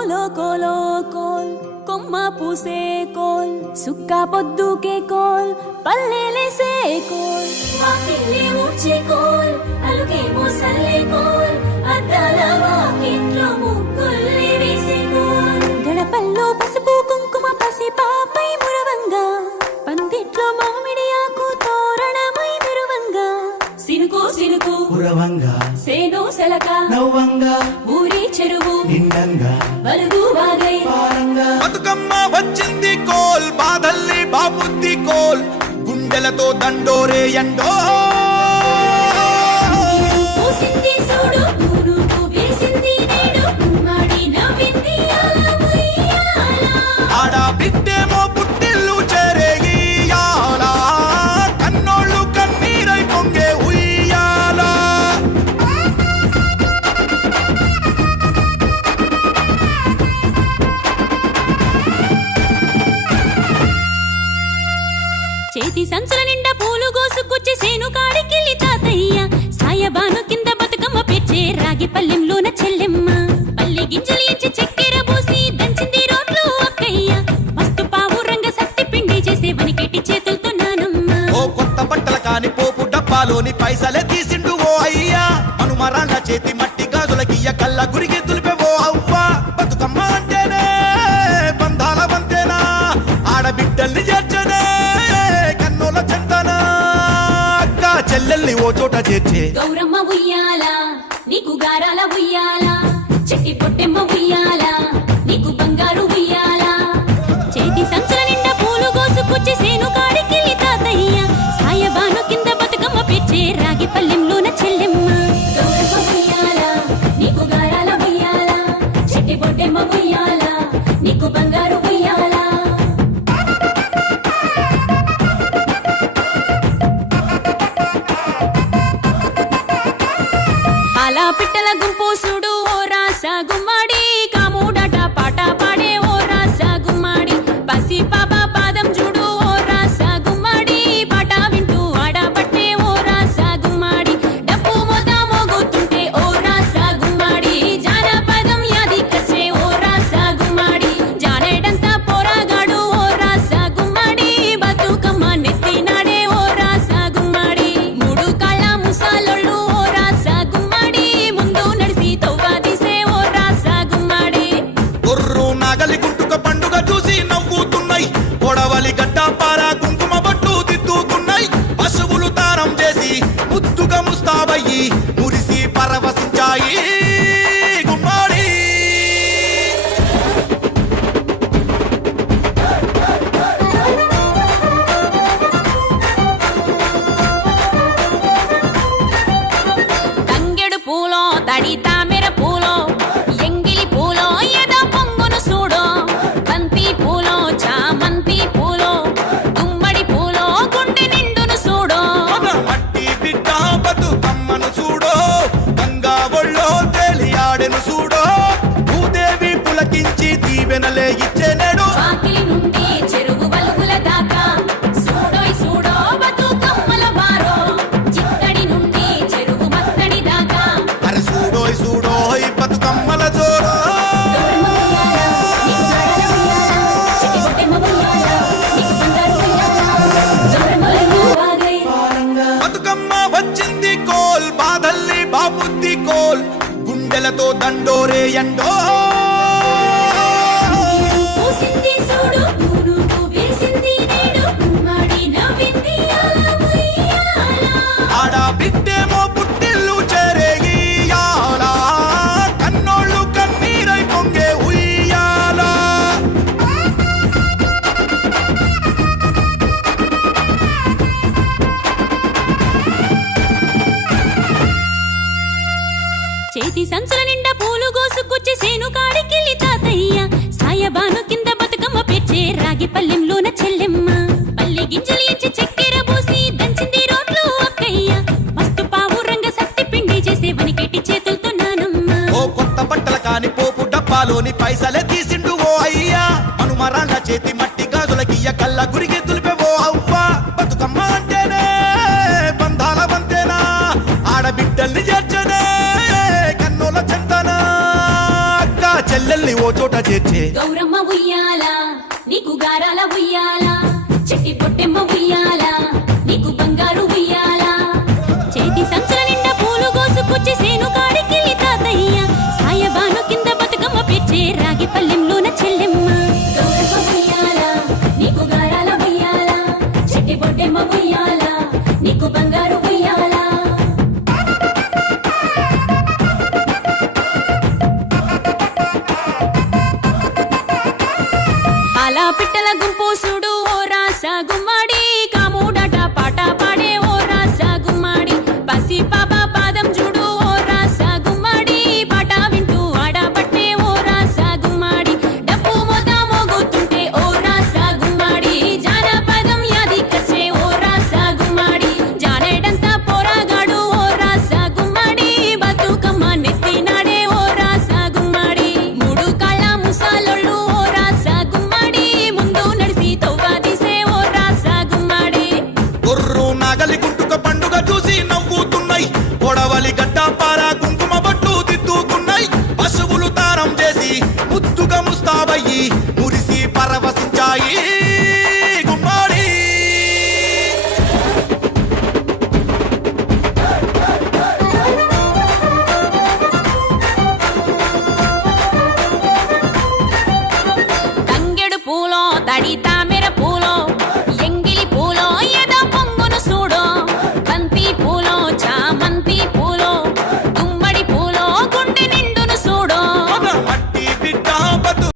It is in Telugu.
కోలో కోలో కోల్ కొమ్మ పూసే కోల్ సుక్క పొద్దుకే కోల్ పల్లెలేసే కోల్ వాకిలి ఊడ్చే కోల్ అలుగే మోసల్లే కోల్ అద్దాల వాకిట్లో ముగ్గుల్ని వేసే కోల్ గడపల్లో పసుపు కుంకుమ పసి పాపై మురవంగా పందిట్లో మామిడి ఆకు తోరణమై మెరువంగా సినుకు సినుకు పురవంగా సేను సెలక నవ్వంగా ఊరి చెరువు నిండంగా వలుగు వాగై పారంగా బతుకమ్మ వచ్చింది కోల్ బాధల్ని బాబుద్ది కోల్ గుండెలతో దండోరే ఎండో పూసింది చూడు పూనుకు వేసింది నేడు గుమ్మడి నవ్వింది అల ఉయ్యాల ఆడ బిడ్డేమో పుట్టిల్లు చేరేయాల కన్నోళ్ళు కన్నీరై పొంగే ఉయ్యాల చేతి సంచుల నిండా పూలు గోసుకొచ్చి సేను కాడికెళ్ళి తాతయ్య సాయబాను కింద బతుకమ్మ పేర్చే రాగి పల్లెంలోన చెల్లెమ్మ పల్లె గింజలు ఎంచి చక్కెర పోసి దంచింది రోడ్లు అక్కయ్య మస్తు పావు రంగ సత్తి పిండి చేసే వనికెట్టి చేతులతో నానమ్మ ఓ కొత్త బట్టల కాని పోపు డబ్బాలోని పైసలే తీసిండు ఓ అయ్యా మనుమరాళ్ళ చేతి మట్టి గాజులకియ్య కళ్ళ గురిగి తులిపెవో అవ్వ బతుకమ్మ అంటేనే బంధాల వంతేనా ఆడబిడ్డల్ని చేర్చనే కన్నుల చెంతనా అక్క చెల్లెల్ని ఓ చోట చేర్చే గౌరమ్మ ఉయ్యాల నీకు గారాల ఉయ్యాల చెట్టి పొట్టెమ్మ ఉయ్యాల నీకు బంగారు ఉయ్యాల చేతి సంచుల నిండా పూలు గోసుకొచ్చి సేను కాడికెళ్ళి తాతయ్య సాయబాను కింద బతుకమ్మ పేర్చే రాగి పల్లెంలోన చెల్లెమ్మ గౌరమ్మ ఉయ్యాల నీకు గారాల ఉయ్యాల చెట్టి పొట్టెమ్మ ఉయ్యాల నీకు బంగారు ఉయ్యాల అలా పిట్టల గుంపు చూడు ఓ రాస గుమ్మడి కాముడట పాట పాడే ఓ రాస గుమ్మడి పసి పాప పాదం చూడు ఓ రాస గుమ్మడి పాట వింటూ ఆడబట్టే ఓ రాస గుమ్మడి డప్పు మోత మోగుతుంటే ఓ రాస గుమ్మడి జానపదం యాది కచ్చే ఓ రాస గుమ్మడి జానేడంతా పోరాగాడు ఓ రాస గుమ్మడి బతుకమ్మ నెత్తినాడే ఓ రాస గుమ్మడి మూడు కాళ్ళ ముసాలొళ్ళు ఓ రాస గుమ్మడి ముందు నడిసి తవ్వాదిసే ఓ రాస గుమ్మడి గొర్రు నాగలి గుంటుక పండుగ చూసి నవ్వుతున్నాయి కొడవలి గడ్డ పార కుంకుమ బట్టు దిద్దుకున్నాయి పశువులు తారం చేసి ముద్దుగా ముస్తాబయ్యి మురిసి పరవశించాయి గుమ్మాడి తంగెడు పూలో తడి తామెర పూలో ఎంగిలి పూలో ఎద పొంగును చూడో బంతి పూలో చామంతి పూలో గుమ్మడి పూలో గుండె నిండును చూడో మన మట్టి బిడ్డ బతుకమ్మను చూడో గంగా ఒళ్ళో తేలియాడెను చూడో భూదేవి పులకించి దీవెనలే ఇచ్చేనేడు వాకిలి నుండి చెరువు వలుగుల దాకా చూడోయ్ చూడో బతుకమ్మల బారో చిత్తడి నుండి చెరువు మత్తడి దాకా అరే చూడోయ్ చూడోయ్ బతుకమ్మల జోరో బతుకమ్మ వచ్చింది కోల్ బాధల్ని బాబుద్ది కోల్ గుండెలతో దండోరే ఎండో పూసింది చూడు పూనుకు వేసింది నేడు గుమ్మడి నవ్వింది అల ఉయ్యాల ఆడ బిడ్డేమో పుట్టిల్లు చేరేయాల కన్నోళ్ళు కన్నీరై పొంగే ఉయ్యాల చేతి సంచుల నిండా పూలు గోసుకొచ్చి సేను కాడికెళ్ళి తాతయ్య సాయబాను కింద బతుకమ్మ పేర్చే రాగి పల్లెంలోన చెల్లెమ్మ పల్లె గింజలు ఎంచి చక్కెర పోసి దంచింది రోడ్లు అక్కయ్య మస్తు పావు రంగ సత్తి పిండి చేసే వనికెట్టి చేతులతో నానమ్మ ఓ కొత్త బట్టల కాని పోపు డబ్బాలోని పైసలే తీసిండు ఓ అయ్యా మనుమరాళ్ళ చేతి మట్టి గాజులకియ్య కళ్ళ గురిగి తులిపెవో అవ్వ బతుకమ్మ అంటేనే బంధాల వంతేనా ఆడబిడ్డల్ని చేర్చనే కన్నుల చెంతనా అక్క చెల్లెల్ని ఓ చోట చేర్చే గౌరమ్మ ఉయ్యాల నీకు గారాల ఉయ్యాల చెట్టి పొట్టెమ్మ ఉయ్యాల నీకు బంగారు ఉయ్యాల చేతి సంచుల నిండా పూలు కోసుకొచ్చి సేను కాడికెళ్ళి తాతయ్య సాయబాను కింద బతుకమ్మ పెచ్చే రాగి పల్లెంలోన చెల్లెమ్మ గౌరమ్మ ఉయ్యాల నీకు గారాల ఉయ్యాల చెట్టి పొట్టెమ్మ ఉయ్యాల నీకు బంగారు ఉయ్యాల అలా పిట్టల గుంపు చూడు ఓ రాస గుమ్మడి కాముడట పాట పాడే ఓ రాస గుమ్మడి పసి పాప పాదం చూడు ఓ రాస గుమ్మడి పాట వింటూ ఆడబట్టే ఓ రాస గుమ్మడి డప్పు మోత మోగుతుంటే ఓ రాస గుమ్మడి జానపదం యాదికొచ్చే ఓ రాస గుమ్మడి జానేడంతా పోరాగాడు ఓ రాస గుమ్మడి బతుకమ్మ నెత్తినాడే ఓ రాస గుమ్మడి మూడు కాళ్ళ ముసాలోళ్ళు ఓ రాస గుమ్మడి ముందు నడిసి తవ్వాదిసే ఓ రాస గుమ్మడి గొర్రు నాగలి గుంటుక పండుగ చూసి నవ్వుతున్నాయి పొడవలి గడ్డ పార కుంకుమ బట్టు దిద్దుకున్నాయి పశువులు తారం చేసి ముద్దుగా ముస్తాబయ్యి మురిసి పరవశించాయి గుమ్మడి తంగెడు పూలో తడితా